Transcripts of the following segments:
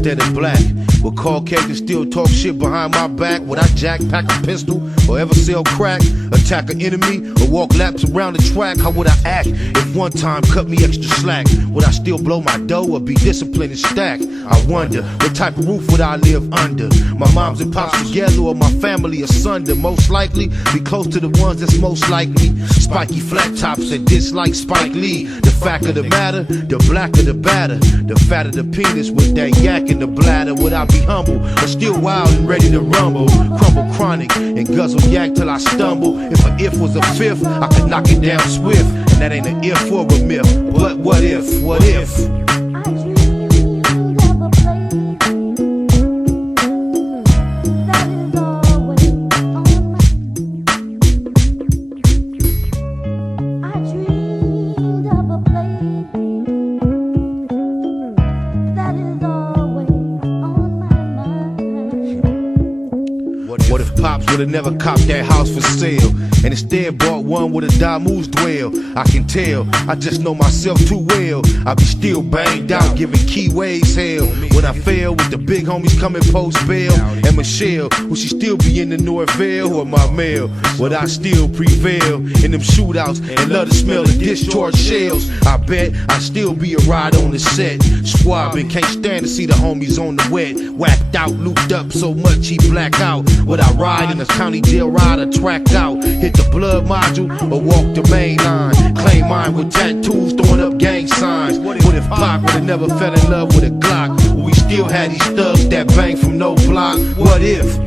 instead of black. Would Caucasians still talk shit behind my back? Would I jack, pack a pistol, or ever sell crack? Attack an enemy, or walk laps around the track? How would I act if one time cut me extra slack? Would I still blow my dough or be disciplined and stack? I wonder, what type of roof would I live under? My moms and pops together or my family asunder? Most likely, be close to the ones that's most likely. Spiky flat tops that dislike Spike Lee. The fact of the matter, the blacker the batter. The fatter the penis with that yak in the bladder. Would I be humble or still wild and ready to rumble? Crumble chronic and guzzle yak till I stumble. If an if was a fifth, I could knock it down swift. And that ain't an if or a myth. But what if? What if? What if Pops would've never copped that house for sale, and instead bought one with a Damu's dwell? I can tell, I just know myself too well. I be still banged out, giving keyways hell. When I fail with the big homies coming post bail. And Michelle, will she still be in the Norvale or my mail? Would I still prevail in them shootouts and love to smell the discharged shells? I bet I'd still be a ride on the set. Squabbing, can't stand to see the homies on the wet. Whacked out, looped up so much he black out. Would I ride in a county jail ride or tracked out? Hit the blood module or walk the main line? Claim mine with tattoos, throwing up gang signs. What if Pac would've never fell in love with a Glock? Would we still had these thugs that bang from no block? What if?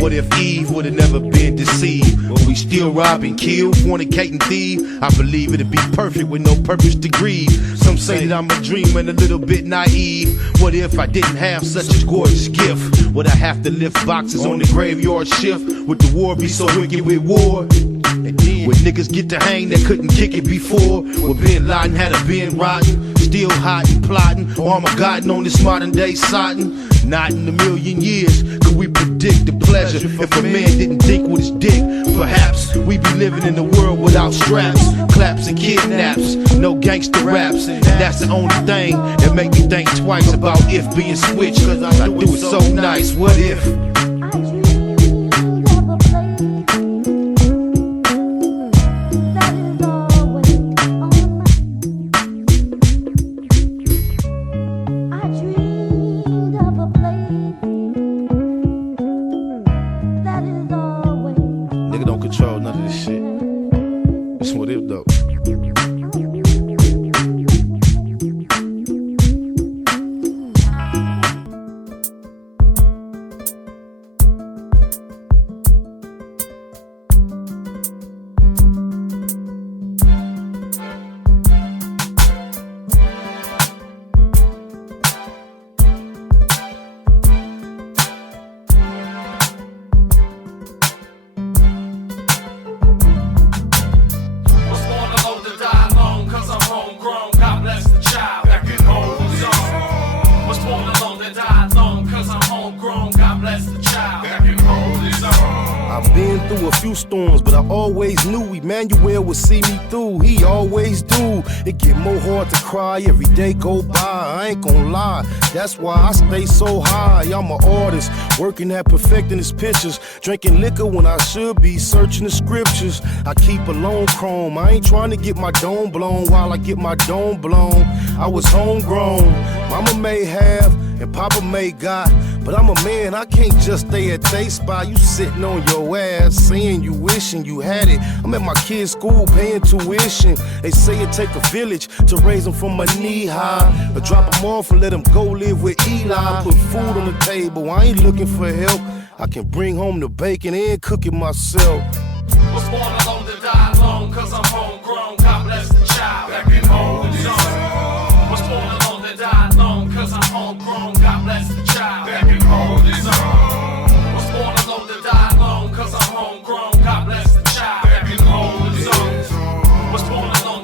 What if Eve would've never been deceived? Would we still rob and kill, fornicate and thieve? I believe it'd be perfect with no purpose to grieve. Some say that I'm a dreamer and a little bit naive. What if I didn't have such a gorgeous gift? Would I have to lift boxes on the graveyard shift? Would the war be so wicked with war? Would niggas get to hang that couldn't kick it before? Would Bin Laden had a been rotten? Still hot and plotting, Armageddon on this modern day sodden. Not in a million years could we predict the pleasure if a man didn't think with his dick. Perhaps we'd be living in a world without straps, claps and kidnaps, no gangster raps. And that's the only thing that make me think twice about if being switched, cause I do it so nice. What if? Nigga don't control none of this shit. That's what if though. I've been through a few storms, but I always knew Emmanuel would see me through. He always do. It get more hard to cry every day go by. I ain't gon' lie, that's why I stay so high. I'm an artist, working at perfecting his pictures, drinking liquor when I should be searching the scriptures. I keep a lone chrome, I ain't trying to get my dome blown while I get my dome blown. I was homegrown, mama may have and papa may got, but I'm a man, I can't just stay at they spot. You sitting on your ass, saying you wishing you had it. I'm at my kid's school paying tuition. They say it take a village to raise them from a knee high, or drop them off and let them go live with Eli. Put food on the table, I ain't looking for help. I can bring home the bacon and cook it myself. Was born alone to die alone, cause I'm homegrown. God bless the child that can hold his own. Was born alone to die alone, cause I'm homegrown. God bless the child that can hold his own. Was born alone to die alone, cause I'm homegrown. God bless the child that can hold his own. Was born alone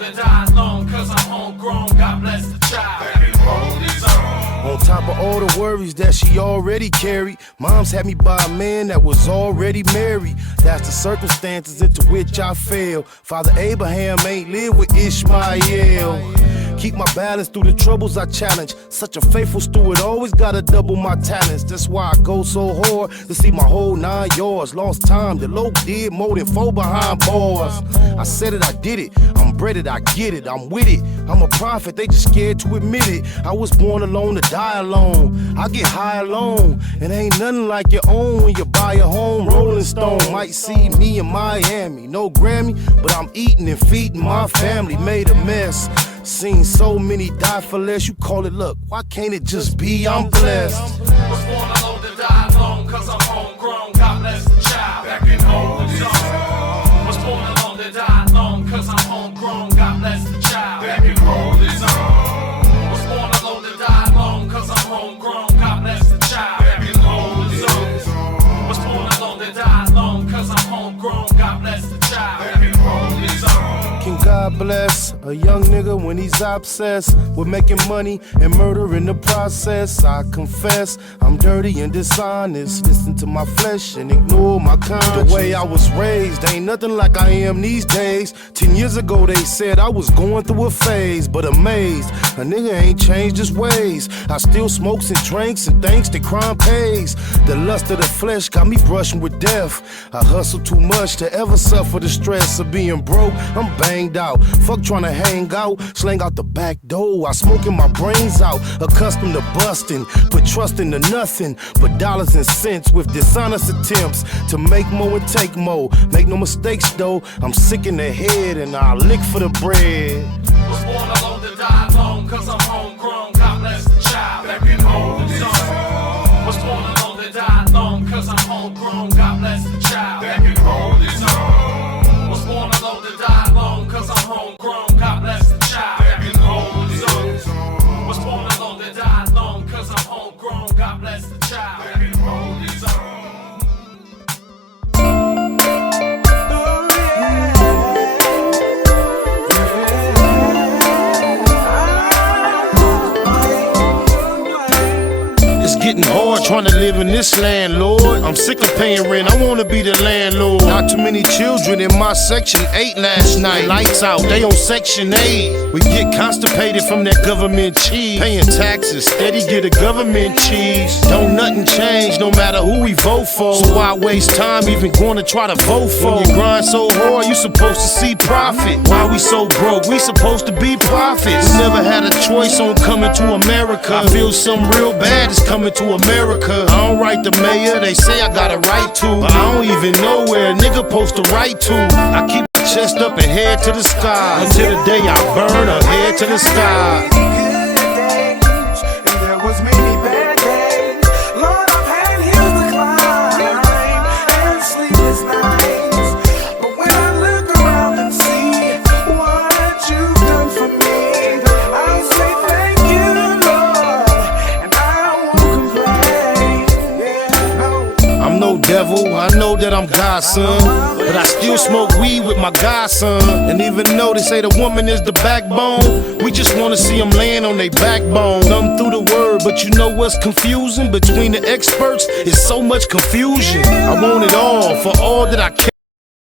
all the worries that she already carried. Mom's had me by a man that was already married. That's the circumstances into which I fell. Father Abraham ain't lived with Ishmael. Keep my balance through the troubles I challenge. Such a faithful steward, always gotta double my talents. That's why I go so hard to see my whole 9 yards. Lost time, the low did more than 4 behind bars. I said it, I did it. I'm breaded, I get it, I'm with it. I'm a prophet, they just scared to admit it. I was born alone to die alone. I get high alone, and ain't nothing like your own when you buy a home. Rolling Stone might see me in Miami. No Grammy, but I'm eating and feeding my family. Made a mess. Seen so many die for less, you call it luck. Why can't it just be I'm blessed? Was born alone to die alone, cause I'm homegrown. God bless the child back in home zone. Was born alone to die alone, cause I'm homegrown. God bless the child back in home zone. Was born alone to die alone, cause I'm homegrown. God bless the child back in home zone. Was born alone to die alone, cause I'm homegrown. God bless the child back in home zone. Can God bless a young nigga when he's obsessed with making money and murder in the process? I confess I'm dirty and dishonest. Listen to my flesh and ignore my conscience. The way I was raised ain't nothing like I am these days. 10 years ago they said I was going through a phase, but amazed a nigga ain't changed his ways. I still smokes and drinks and thanks that crime pays. The lust of the flesh got me brushing with death. I hustle too much to ever suffer the stress of being broke. I'm banged out. Fuck trying to hang out, slang out the back door. I smoking my brains out, accustomed to busting. Put trust into nothing but dollars and cents with dishonest attempts to make more and take more. Make no mistakes though, I'm sick in the head and I lick for the bread. Was born alone to die alone, cause I'm homegrown. God bless the child back in home zone. Was born alone to die alone, cause I'm homegrown. God bless the child back in home zone. Was born alone to die alone, cause I'm homegrown. God bless the child back in home zone. Was born alone to die alone, cause I'm homegrown. God bless the child back in home zone. Getting hard trying to live in this land, Lord. I'm sick of paying rent, I wanna be the landlord. Not too many children in my section 8 last night. Lights out, they on section 8. We get constipated from that government cheese. Paying taxes, steady get a government cheese. Don't nothing change no matter who we vote for. So why waste time even going to try to vote for? When you grind so hard, you supposed to see profit. Why we so broke? We supposed to be prophets. We never had a choice on coming to America. I feel something real bad is coming to America. I don't write the mayor, they say I got a right to, but I don't even know where a nigga supposed to write to. I keep my chest up and head to the sky until the day I burn or head to the sky. Devil, I know that I'm God's son, but I still smoke weed with my godson. And even though they say the woman is the backbone, we just wanna see them laying on their backbone. Thumb through the word, but you know what's confusing? Between the experts, it's so much confusion. I want it all, for all that I care.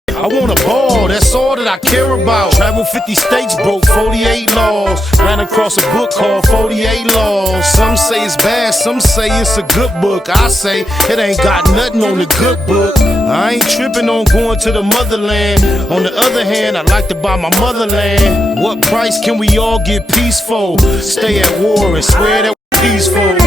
I want a ball, that's all that I care about. Travel 50 states, broke 48 laws. Ran across a book called 48 Laws. Some say it's bad, some say it's a good book. I say it ain't got nothing on the good book. I ain't tripping on going to the motherland. On the other hand, I like to buy my motherland. What price can we all get peaceful? Stay at war and swear that we're peaceful.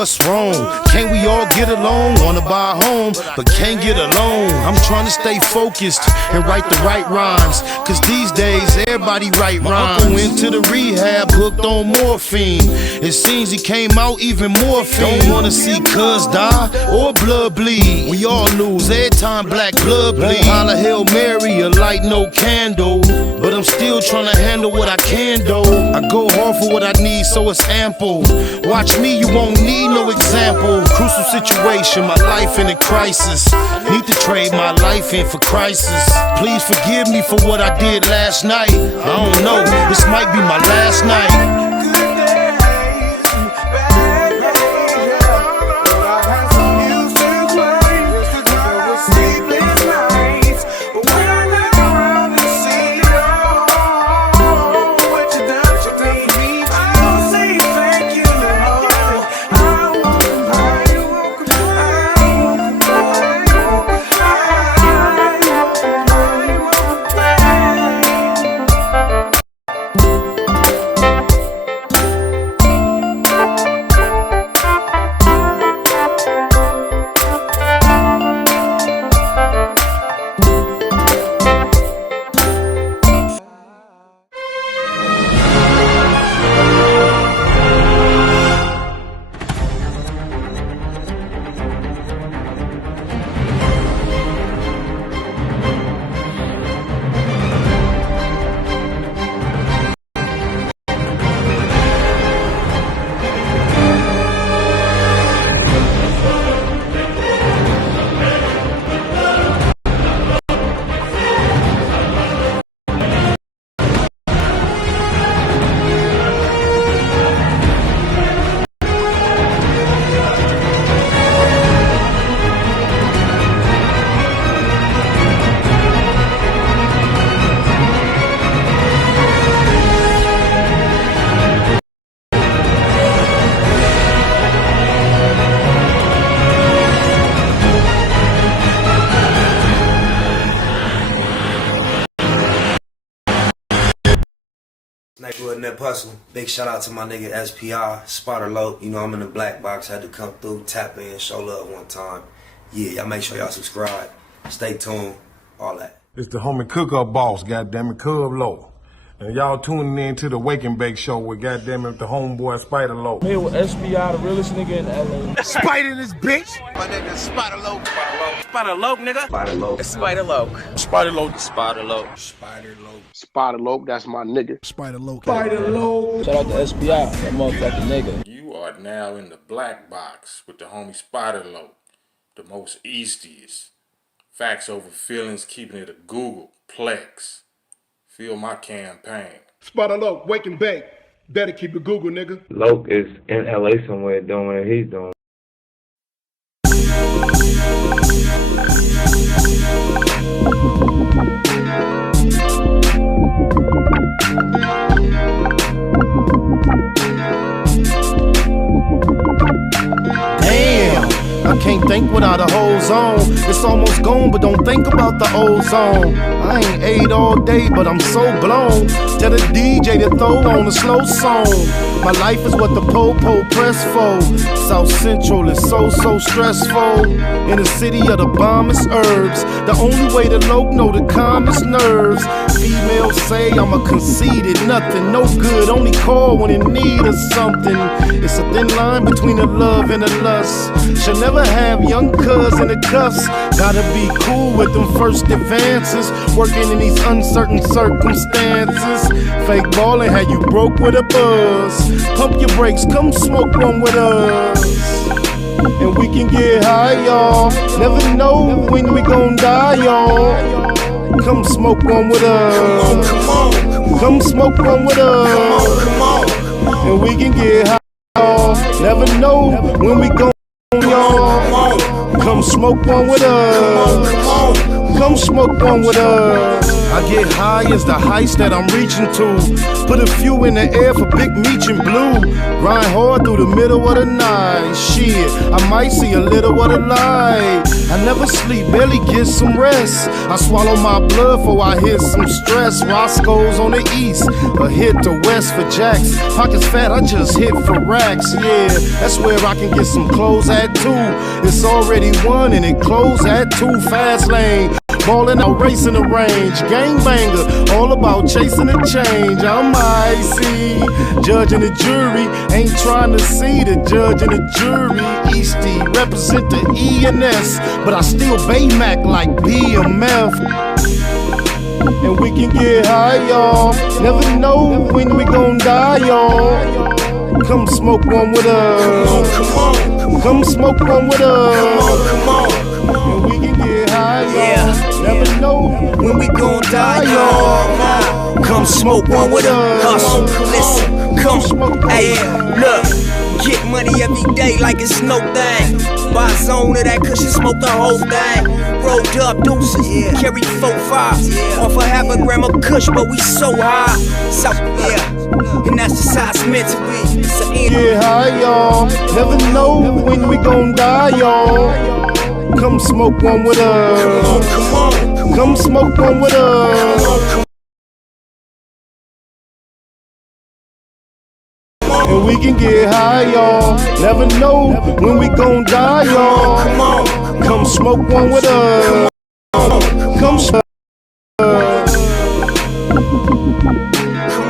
what's wrong? Can't we all get along? Wanna buy a home, but can't get along. I'm trying to stay focused and write the right rhymes, cause these days everybody write rhymes. My uncle went to the rehab, hooked on morphine. It seems he came out even more fiend. Don't wanna see cuz die or blood bleed. We all lose every time black blood bleed. Holla Hail Mary, a light no candle, but I'm still trying to handle what I can do. I go hard for what I need, so it's ample. Watch me, you won't need no example. Crucial situation, my life in a crisis. Need to trade my life in for crisis. Please forgive me for what I did last night. I don't know, this might be my last night. Nigga Nip Hustle. Big shout out to my nigga SPI, Spotter Low. You know I'm in the black box, had to come through, tap in, show love one time. Yeah, y'all make sure y'all subscribe. Stay tuned, all that. It's the homie Cook-Up Boss, goddammit, Cub Low. And y'all tuning in to the Wake and Bake Show with goddammit the homeboy Spider Low. I'm here with SPI, the realest nigga in LA. Spider this bitch! My nigga Spider Low. Spider Low, nigga. Spider Low. Spider Low. Spider Low. Spider Low. Spider Low. Spider Low, that's my nigga. Spider Low. Spider Low. Shout out to SPI, that motherfucking nigga. You are now in the black box with the homie Spider Low, the most eastiest. Facts over feelings, keeping it a Google Plex. Feel my campaign. Spider Low, Wake and Bake. Better keep it Google, nigga. Loke is in LA somewhere doing what he's doing. I can't think without a whole zone. It's almost gone, but don't think about the ozone. I ain't ate all day, but I'm so blown. Tell the DJ to throw on a slow song. My life is what the po-po press for. South Central is so stressful. In the city of the bombest herbs, the only way to loc know the calmest nerves. Females say I'm a conceited, nothing, no good, only call when in need of something. It's a thin line between a love and a lust. Should never have young cuz in the cuffs. Gotta be cool with them first advances. Working in these uncertain circumstances. Fake ballin' had you broke with a buzz. Pump your brakes, come smoke one with us. And we can get high, y'all. Never know when we gon' die, y'all. Come smoke one with us. Come smoke one with us. And we can get high, y'all. Never know when we gon' y'all. Come smoke one with us. Come smoke one with us. I get high as the heights that I'm reaching to. Put a few in the air for Big Meech and Blue. Grind hard through the middle of the night. Shit, I might see a little of the light. I never sleep, barely get some rest. I swallow my blood before I hit some stress. Roscoe's on the east, a hit to west for jacks. Pockets fat, I just hit for racks. Yeah, that's where I can get some clothes at too. It's already one and it closed at 2. Fast lane, ballin' out, racing the range. Gangbanger, all about chasing the change. I'm icy, judge and the jury ain't trying to see the judge and the jury. Eastie represent the E&S, but I still Baymac like BMF. And we can get high, y'all. Never know when we gon' die, y'all. Come smoke one with us. Come on. Come smoke one with us. Come on. And we can get high, y'all. Never know when we gon' die, y'all. Come smoke one with us. Listen, come smoke. Hey, look. Get money every day like it's no thing. Buy a zone of that cushion, smoke the whole thing. Rolled up deuces, carry 4-5. Off a half a gram of kush, but we so high. So, and that's just how it's meant to be. So, get high, y'all. Never know when we gon' die, y'all. Come smoke one with us. Come on. Come smoke one with us. And we can get high, y'all. Never know when we gon' die, y'all. Come on. Come smoke one with us. Come smoke. Come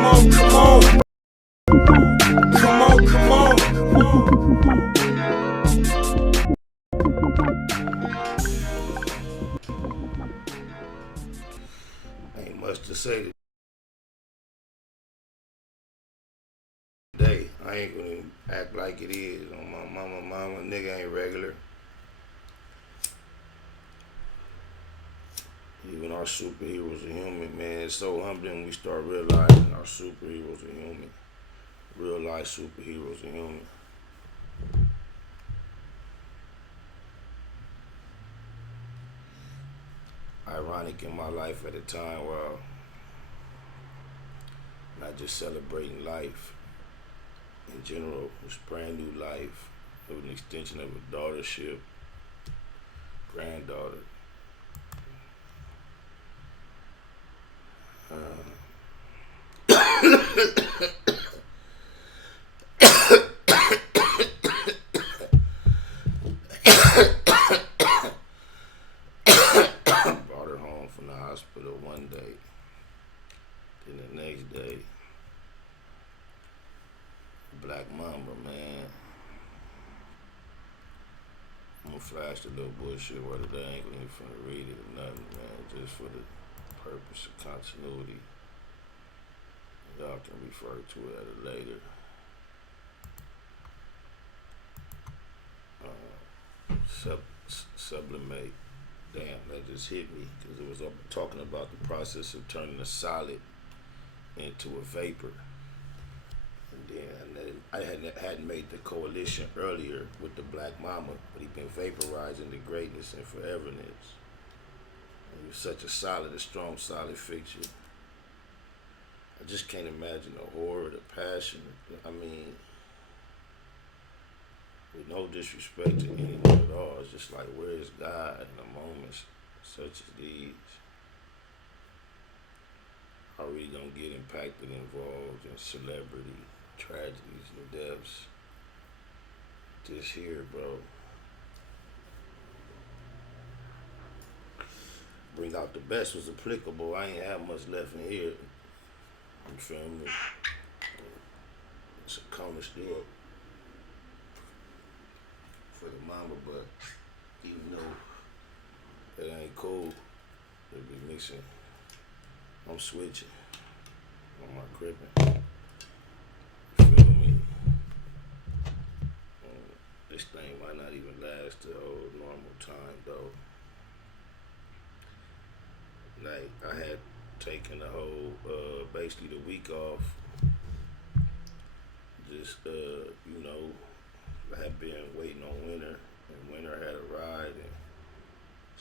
on, come on. Come on, come on. Ain't much to say today. I ain't gonna act like it is. On my mama, nigga ain't regular. Even our superheroes are human, man. It's so humbling when we start realizing our superheroes are human. Real life superheroes are human. Ironic in my life at a time where not just celebrating life in general, it's brand new life, of an extension of a daughtership, granddaughter. Brought her home from the hospital one day, then the next day, Black Mamba, man. I'm gonna flash the little bullshit word today. I ain't gonna even finna read it or nothing, man. Just for the purpose of continuity. Y'all can refer to it at a later. Sublimate. Damn, that just hit me because it was talking about the process of turning a solid into a vapor. And then I hadn't made the coalition earlier with the Black Mama, but he been vaporized into greatness and foreverness. And he was such a strong, solid fixture. I just can't imagine the horror, the passion. I mean, with no disrespect to anyone at all, it's just like, where is God in a moments such as these? Are we gonna get impacted, involved in celebrity, tragedies, and deaths? This here, bro. Bring out the best was applicable. I ain't have much left in here. You feel me? It's a corner still for the mama, but even though it ain't cool, it'll be mixing. I'm switching on my crippin'. You feel me? This thing might not even last the whole normal time though. Like, I had taken the whole, basically the week off. Just, you know, I had been waiting on winter, and winter had arrived, and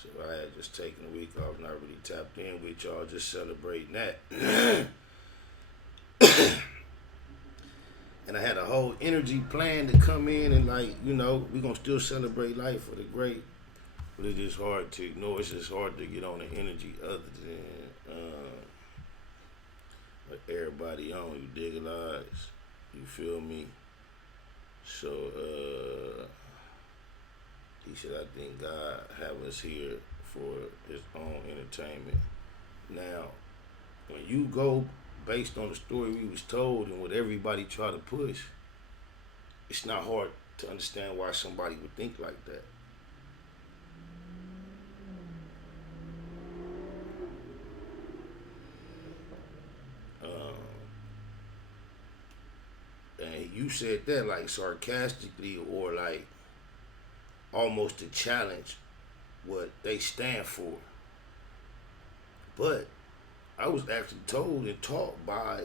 So I had just taken a week off, not really tapped in with y'all, just celebrating that. And I had a whole energy plan to come in and like, you know, we gonna still celebrate life for the great, but it's just hard to ignore. It's just hard to get on the energy other than what everybody on. You dig lies, you feel me? So he said, I think God have us here for his own entertainment. Now, when you go based on the story we was told and what everybody try to push, it's not hard to understand why somebody would think like that. And you said that like sarcastically or like almost to challenge what they stand for. But I was actually told and taught by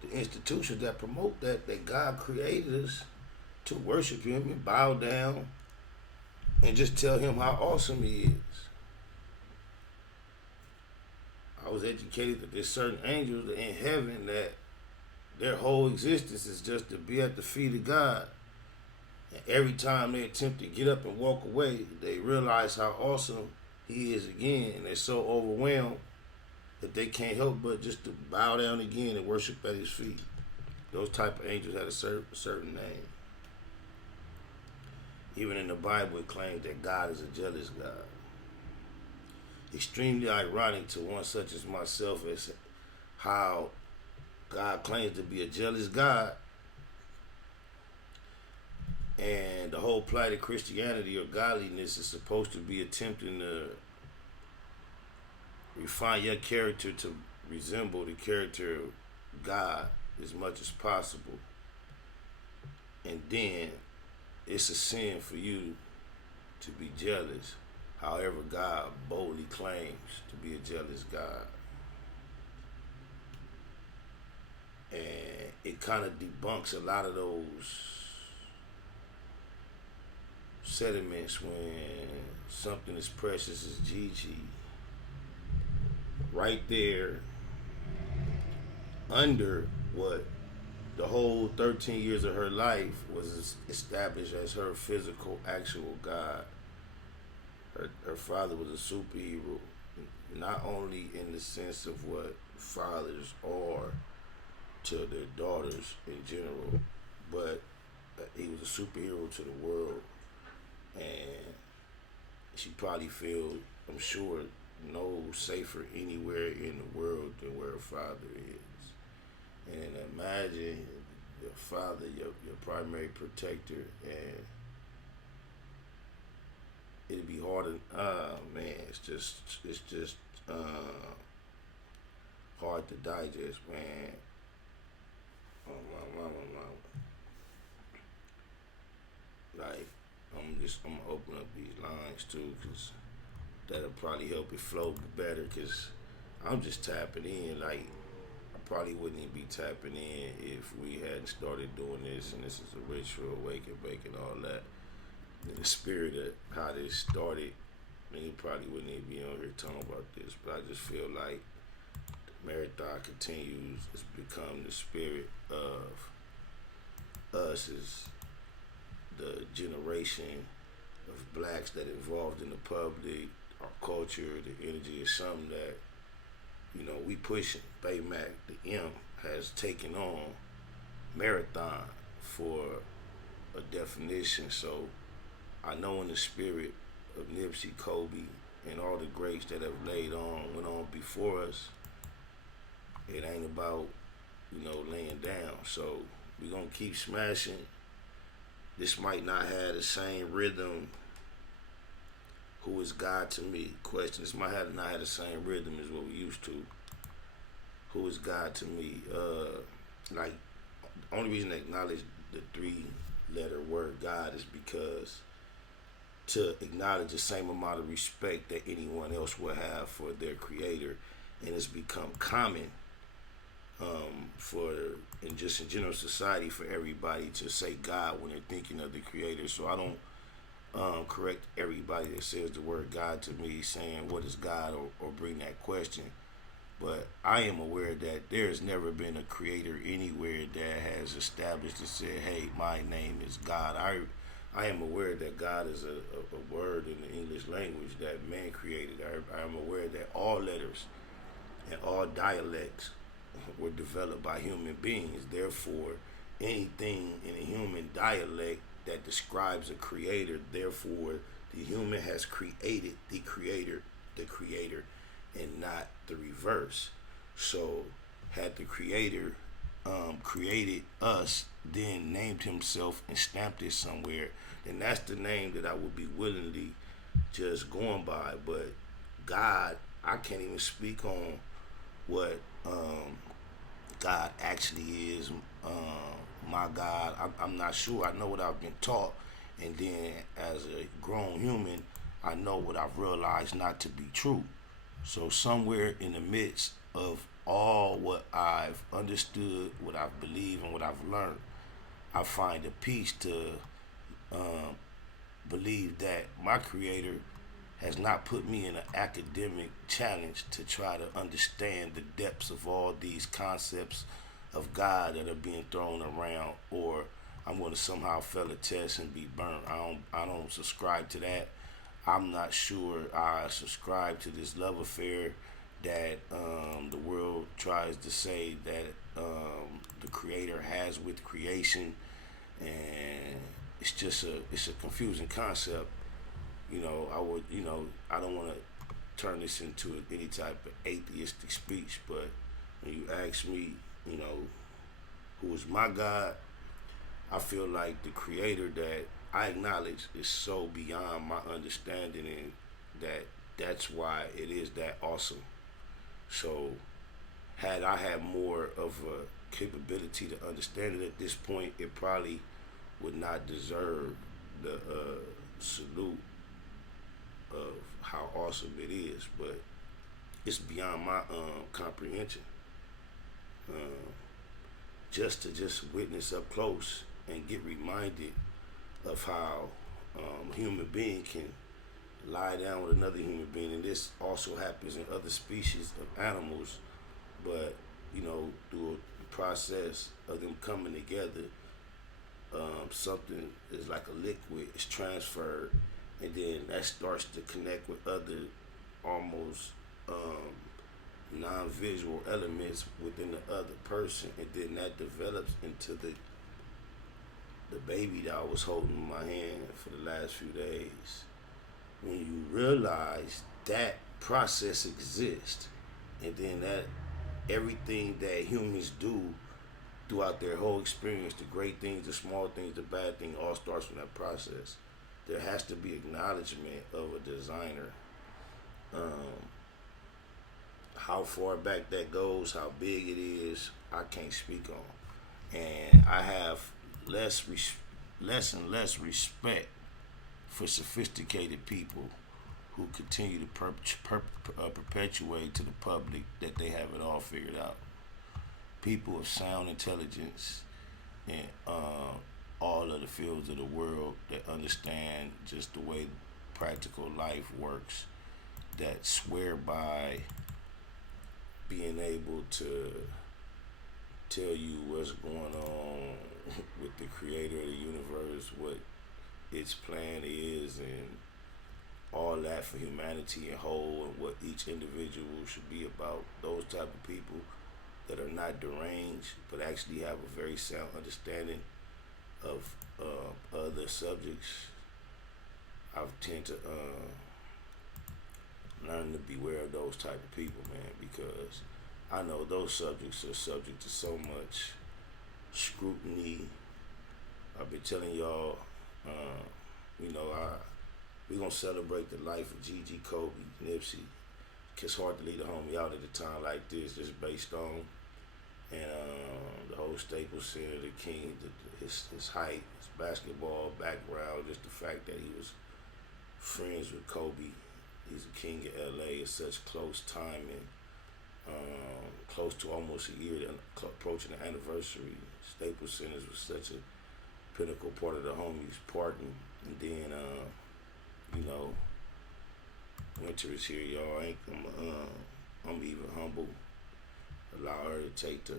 the institutions that promote that God created us to worship him and bow down and just tell him how awesome he is. I was educated that there's certain angels in heaven that their whole existence is just to be at the feet of God. And every time they attempt to get up and walk away, they realize how awesome he is again. And they're so overwhelmed that they can't help but just to bow down again and worship at his feet. Those type of angels had a certain name. Even in the Bible, it claims that God is a jealous God. Extremely ironic to one such as myself as how God claims to be a jealous God, and the whole plight of Christianity or godliness is supposed to be attempting to refine your character to resemble the character of God as much as possible. And then it's a sin for you to be jealous. However, God boldly claims to be a jealous God. And it kind of debunks a lot of those sentiments when something as precious as Gigi, right there, under what the whole 13 years of her life was established as her physical, actual God. Her father was a superhero, not only in the sense of what fathers are to their daughters in general, but he was a superhero to the world. And she probably feels, I'm sure, no safer anywhere in the world than where her father is. And imagine your father, your primary protector, and it'd be harder. Man, it's just hard to digest, man. Like, I'm gonna open up these lines too, cause that'll probably help it flow better. Cause I'm just tapping in. Like, I probably wouldn't even be tapping in if we hadn't started doing this, and this is a ritual, wake and bake and all that. In the spirit of how this started, nigga probably wouldn't even be on here talking about this. But I just feel like the marathon continues. It's become the spirit of us as the generation of blacks that involved in the public, our culture, the energy is something that, you know, we pushing. Baymac, the M, has taken on marathon for a definition. So I know in the spirit of Nipsey, Kobe, and all the greats that have went on before us, it ain't about, you know, laying down. So we gonna keep smashing. This might not have the same rhythm. Who is God to me? Question. This might not have the same rhythm as what we used to. Who is God to me? Like, the only reason I acknowledge the 3-letter word God is because to acknowledge the same amount of respect that anyone else would have for their creator, and it's become common in general society for everybody to say God when they're thinking of the creator. So correct everybody that says the word God to me, saying what is God, or bring that question. But I am aware that there's never been a creator anywhere that has established and said, hey, my name is God. I am aware that God is a word in the English language that man created. I am aware that all letters and all dialects were developed by human beings. Therefore, anything in a human dialect that describes a creator, therefore, the human has created the creator, and not the reverse. So, had the creator created us, then named himself and stamped it somewhere, then that's the name that I would be willingly just going by. But God, I can't even speak on what God actually is. My God, I'm not sure. I know what I've been taught, and then as a grown human, I know what I've realized not to be true. So somewhere in the midst of all what I've understood, what I've believed, and what I've learned, I find a peace to believe that my Creator has not put me in an academic challenge to try to understand the depths of all these concepts of God that are being thrown around, or I'm going to somehow fail a test and be burnt. I don't subscribe to that. I'm not sure I subscribe to this love affair that the world tries to say that the Creator has with creation, and it's a confusing concept. I don't want to turn this into any type of atheistic speech, but when you ask me, who is my God, I feel like the Creator that I acknowledge is so beyond my understanding, and that's why it is that awesome. So, had I had more of a capability to understand it at this point, it probably would not deserve the salute of how awesome it is, but it's beyond my comprehension. Just to witness up close and get reminded of how a human being can lie down with another human being, and this also happens in other species of animals, but through a process of them coming together, something is like a liquid, it's transferred, and then that starts to connect with other almost non-visual elements within the other person, and then that develops into the baby that I was holding in my hand for the last few days. When you realize that process exists, and then that everything that humans do throughout their whole experience, the great things, the small things, the bad things, all starts from that process. There has to be acknowledgement of a designer. How far back that goes, how big it is, I can't speak on. And I have less and less respect for sophisticated people who continue to perpetuate to the public that they have it all figured out. People of sound intelligence in all of the fields of the world that understand just the way practical life works, that swear by being able to tell you what's going on with the Creator of the universe, what its plan is, and all that for humanity and whole, and what each individual should be about. Those type of people that are not deranged, but actually have a very sound understanding of other subjects, I tend to learn to beware of those type of people, man, because I know those subjects are subject to so much scrutiny. I've been telling y'all, we gonna celebrate the life of GIGI, Kobe, Nipsey. It's hard to leave the homie out at a time like this, just based on the whole Staples Center, the king, his height, his basketball background, just the fact that he was friends with Kobe. He's a king of LA. It's such close timing, close to almost a year, approaching the anniversary. Staples Center was such a pinnacle part of the homies' parting And then, you know, winter is here, y'all. I'm even humble. Allow her to take the,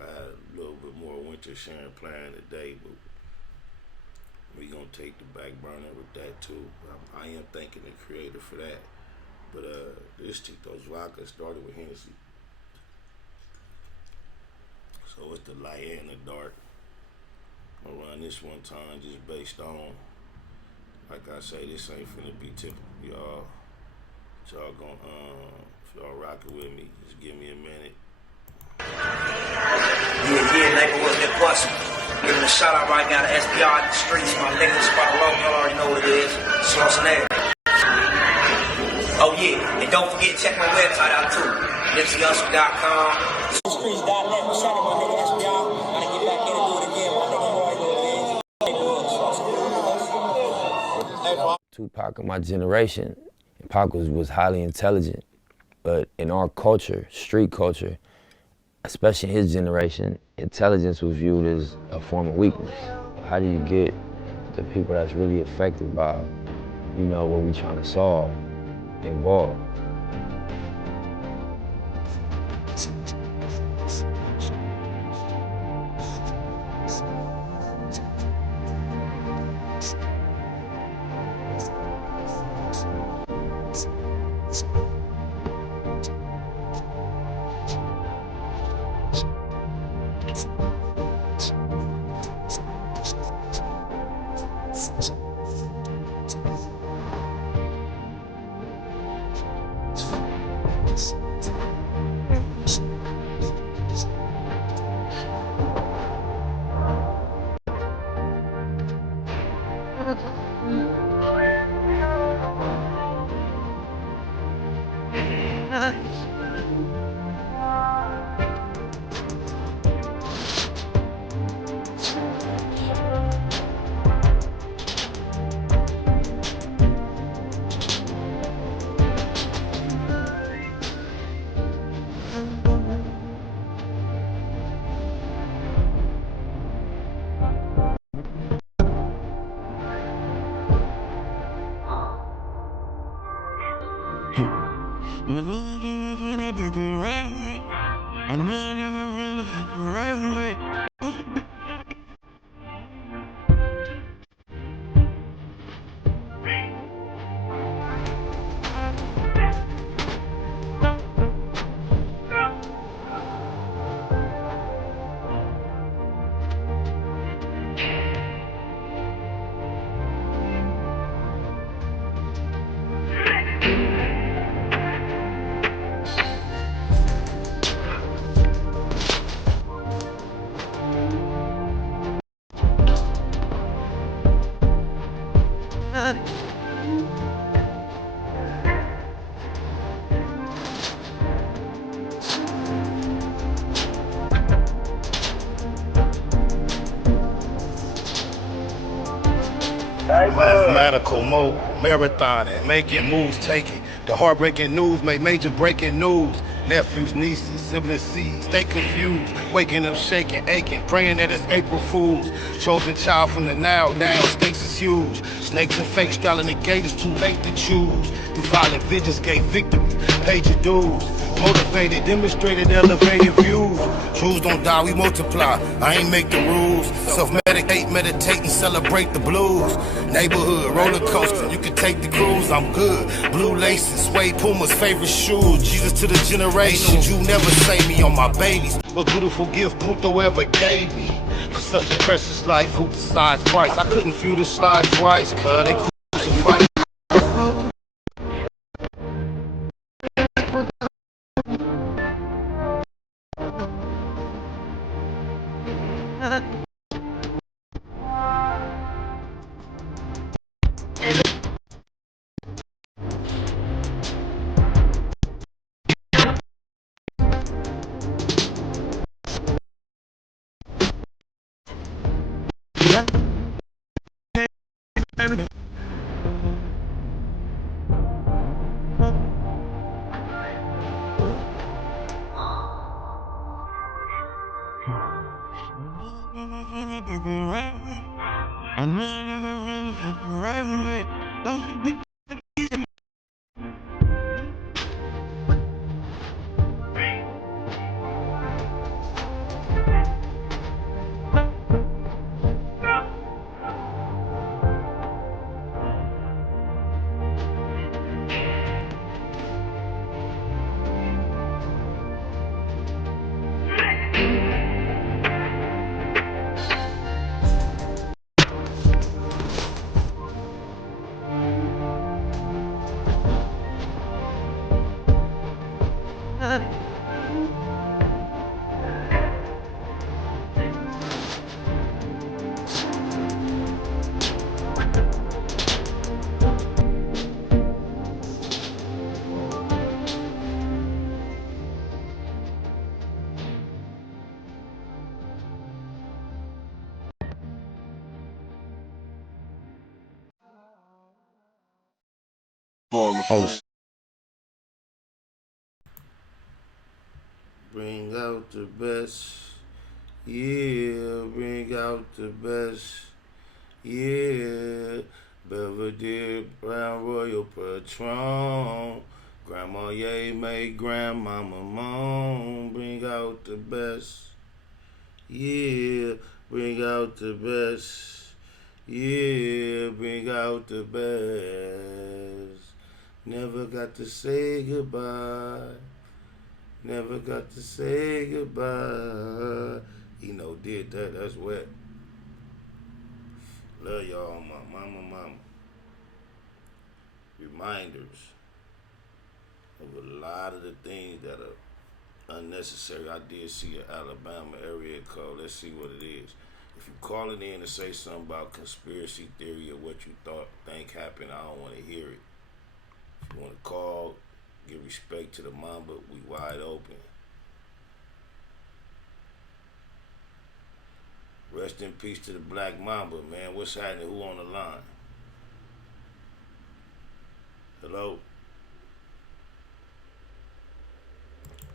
I had a little bit more winter sharing plan today, but we gonna take the back burner with that too. I am thanking the creator for that. But this Tito's vodka started with Hennessy. So it's the light and the dark. I'm gonna run this one time just based on, like I say, this ain't finna be typical, y'all. Y'all gonna, if y'all rockin' with me, just give me a minute. Yeah, neighborhood that bustin'. Giving a shout out right now to SPR in the streets. My nigga, the spot alone, y'all already know what it is. Slauson there. Oh yeah, and don't forget to check my website out too. LipsyHustle.com. Streets.net. Shout out my nigga SPR. Gotta get back in and do it again. My nigga, you already know what it is. Tupac of my generation, Pac was highly intelligent, but in our culture, street culture, especially in his generation, intelligence was viewed as a form of weakness. How do you get the people that's really affected by, you know, what we're trying to solve involved? Mathematical mode, marathon, making moves, taking the heartbreaking news, make major breaking news. Nephews, nieces, siblings, seeds, stay confused. Waking up, shaking, aching, praying that it's April Fools. Chosen child from the now, stakes is huge. Snakes and fake straddling the gate, it's too late to choose. Through violent vigils, gave victory, paid your dues. Motivated, demonstrated, elevated views. Truths don't die, we multiply. I ain't make the rules. Self-medicate, meditate, and celebrate the blues. Neighborhood, roller coaster, you can take the cruise, I'm good. Blue laces, suede Puma's favorite shoes. Jesus to the generation, you never save me on my babies. Most beautiful gift Punto ever gave me. For such a precious life, who decides price? I couldn't view the slide twice, cause they crucified. Bring out the best. Yeah, bring out the best. Yeah, Belvedere Brown Royal Patron. Grandma Ye made grandmama moan. Bring out the best. Yeah, bring out the best. Yeah, bring out the best. Never got to say goodbye. Never got to say goodbye. Did that. That's wet. Love y'all, my mama. Reminders of a lot of the things that are unnecessary. I did see an Alabama area code. Let's see what it is. If you calling in to say something about conspiracy theory or what you think happened, I don't want to hear it. If you want to call, give respect to the Mamba. We wide open. Rest in peace to the Black Mamba, man. What's happening? Who on the line? Hello?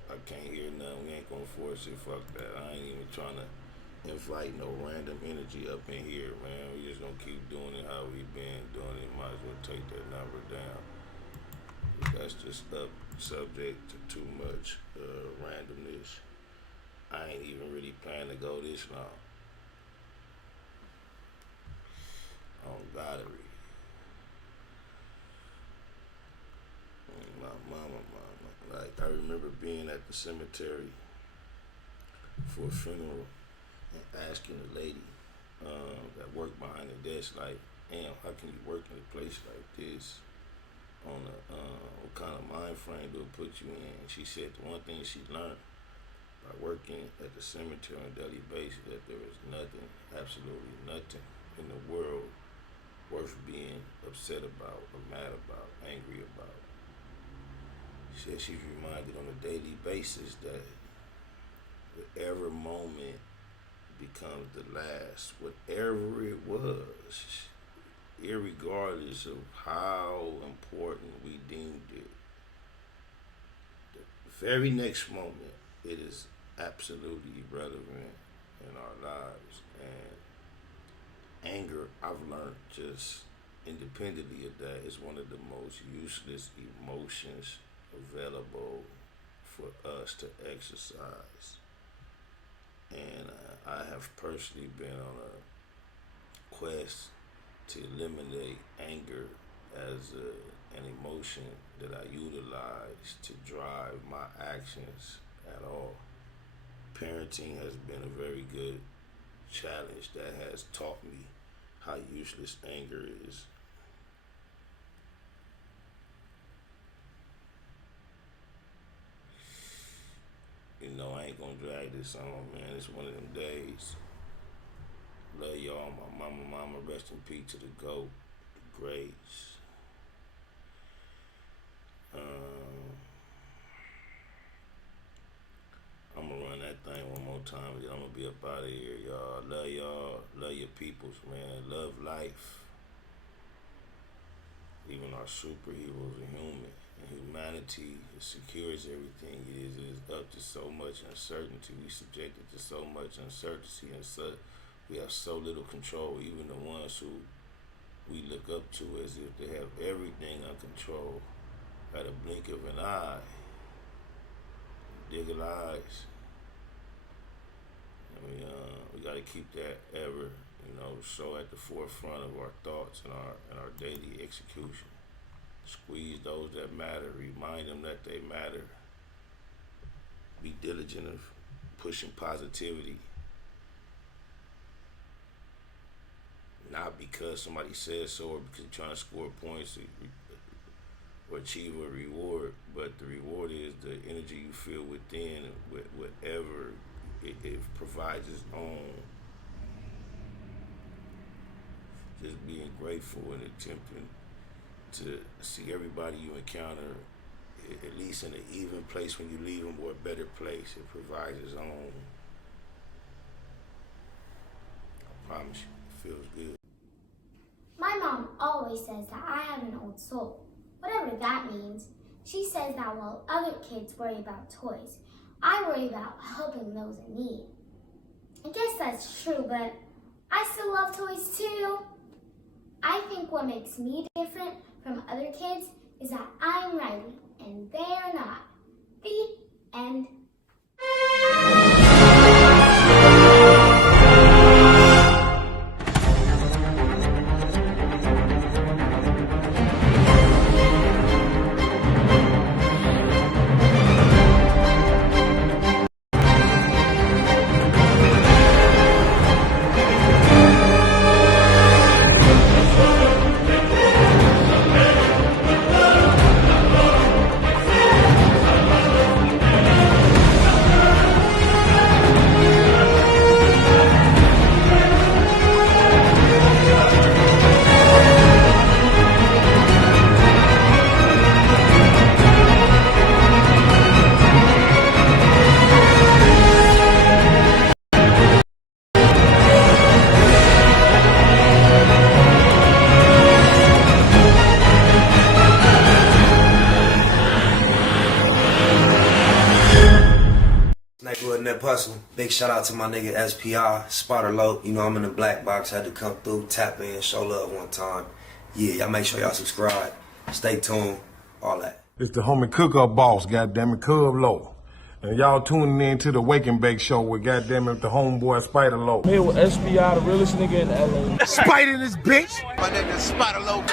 I can't hear nothing. We ain't gonna force it. Fuck that. I ain't even trying to invite no random energy up in here, man. We just gonna keep doing it how we been doing it. Might as well take that number down. That's just subject to too much randomness. I ain't even really planning to go this long. On Goddery. My mama. Like, I remember being at the cemetery for a funeral and asking the lady that worked behind the desk, like, damn, how can you work in a place like this? On what kind of mind frame do it put you in? And she said the one thing she learned by working at the cemetery on a daily basis that there is nothing, absolutely nothing in the world worth being upset about or mad about, angry about. She said she's reminded on a daily basis that whatever moment becomes the last, whatever it was, irregardless of how important we deemed it, the very next moment, it is absolutely irrelevant in our lives. And anger, I've learned just independently of that, is one of the most useless emotions available for us to exercise. And I have personally been on a quest to eliminate anger as an emotion that I utilize to drive my actions at all. Parenting has been a very good challenge that has taught me how useless anger is. I ain't gonna drag this on, man. It's one of them days. Love y'all, my mama. Rest in peace to the GOAT, the greats. I'm gonna run that thing one more time, and then I'm gonna be up out of here, y'all. Love y'all. Love your peoples, man. Love life. Even our superheroes are human. And humanity secures everything it is. It is up to so much uncertainty. We subjected to so much uncertainty and we have so little control, even the ones who we look up to as if they have everything under control at a blink of an eye. Diggle eyes. We got to keep that ever, so at the forefront of our thoughts and our daily execution. Squeeze those that matter, remind them that they matter. Be diligent of pushing positivity. Not because somebody says so or because you're trying to score points or achieve a reward, but the reward is the energy you feel within, whatever it provides its own. Just being grateful and attempting to see everybody you encounter, at least in an even place when you leave them, or a better place. It provides its own. I promise you, it feels good. My mom always says that I have an old soul. Whatever that means. She says that while other kids worry about toys, I worry about helping those in need. I guess that's true, but I still love toys too. I think what makes me different from other kids is that I'm Riley and they're not. The end. Big shout out to my nigga SPI, Spotter Low. I'm in the black box, had to come through, tap in, show love one time. Yeah, y'all make sure y'all subscribe. Stay tuned, all that. It's the homie cook-up boss, goddammit, Cub Low. And y'all tuning in to the Wake and Bake Show with goddammit the homeboy Spider Low. I'm here with SPI, the realest nigga in LA. Spider this bitch. My nigga Spider Low.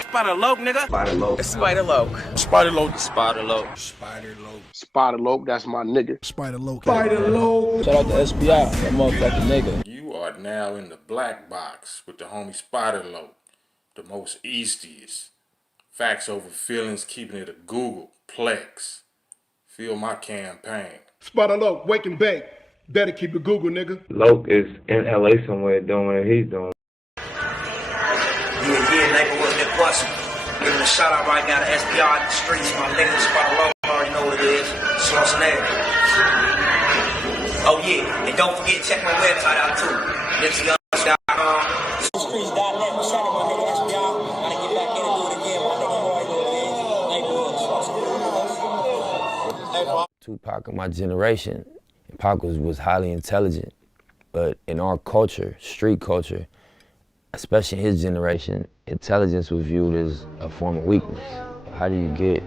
Spider Low, nigga. Spider Low. Spider Low. Spider Low. Spider Low. Spider Low. Spider Low, that's my nigga. Spider Low. Spider Low. Shout out to SPI, that motherfucking nigga. You are now in the black box with the homie Spider Low, the most eastiest. Facts over feelings, keeping it a Google Plex. Feel my campaign. Spider Low, wake and bake. Better keep it Google, nigga. Loke is in LA somewhere doing what he's doing. Yeah, neighborhood that bustin'. Giving a shout out right now to SPI in the streets. My nigga Spider Low, you already know what it is. Schwarzenegger. Oh yeah, and don't forget to check my website out too. NipseyHussle.com. Streets.net. What's happening, my nigga SPI? Gotta get back in and do it again. My nigga Roy do it again. Tupac of my generation, and Pac was highly intelligent, but in our culture, street culture, especially in his generation, intelligence was viewed as a form of weakness. How do you get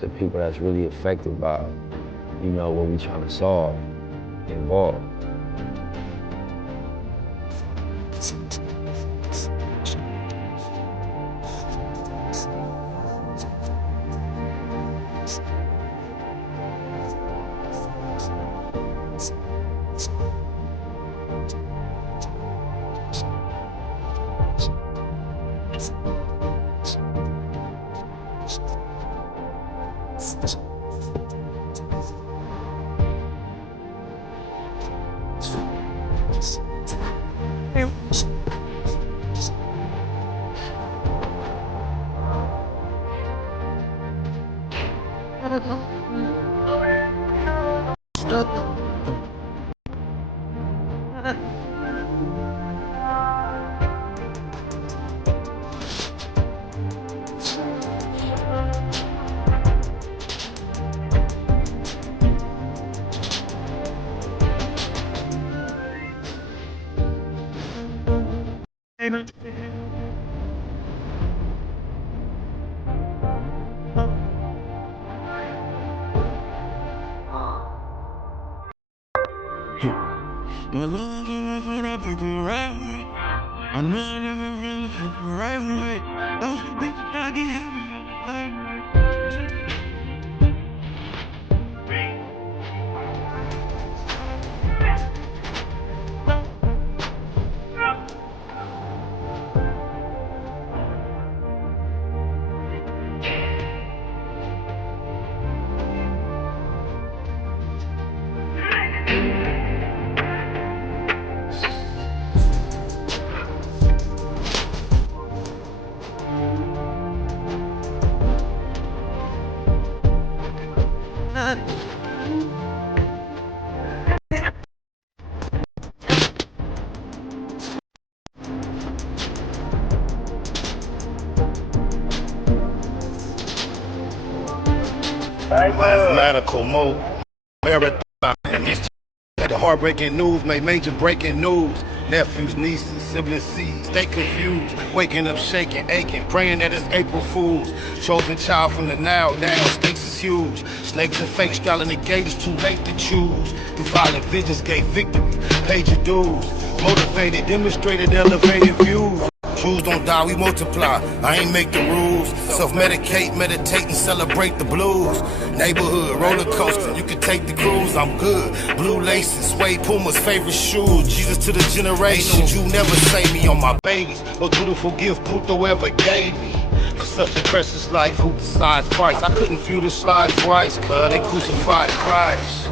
the people that's really affected by, what we're trying to solve involved? Mathematical move. Marathon. The heartbreaking news made major breaking news. Nephews, nieces, siblings, seeds, stay confused. Waking up shaking, aching, praying that it's April Fools. Chosen child from the now, stakes is huge. Snakes and fakes straddling the gate, it's too late to choose. Through violent visions gave victory, paid your dues. Motivated, demonstrated, elevated views. Truths don't die, we multiply. I ain't make the rules. Self-medicate, meditate, and celebrate the blues. Neighborhood, roller coaster, you can take the cruise, I'm good. Blue laces, suede Puma's favorite shoes. Jesus to the generations, you never save me on my babies. No dutiful gift Puto ever gave me. For such a precious life, who decides price? I couldn't view the slides twice, cuz they crucified Christ.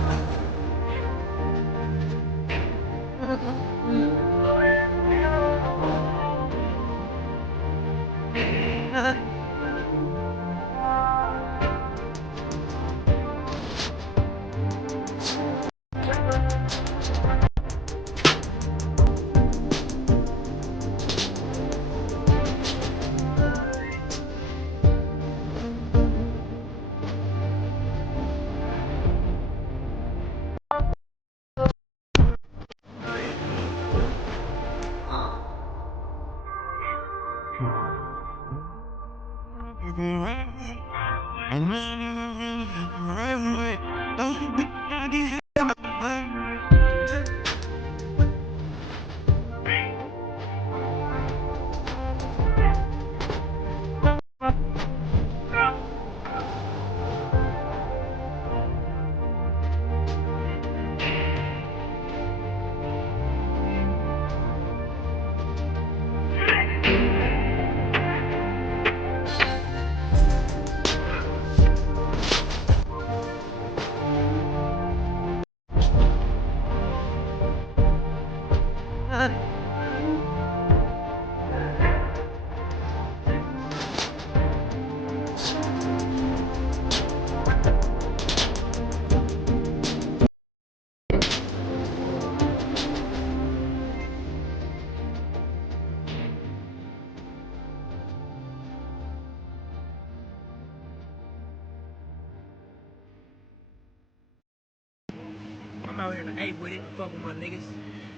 I'm out here in the A with it, fuck with my niggas.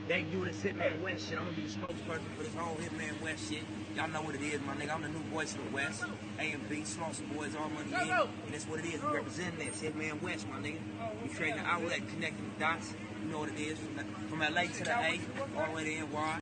They do this Hitman West shit. I'm gonna be the spokesperson for this whole Hitman West shit. Y'all know what it is, my nigga. I'm the new voice of the West. A&B, Slaughter Boys, all money in. And that's what it is. We represent that. Hitman West, my nigga. We creating an outlet, connecting the dots. You know what it is. From LA to the A, all the way to NY.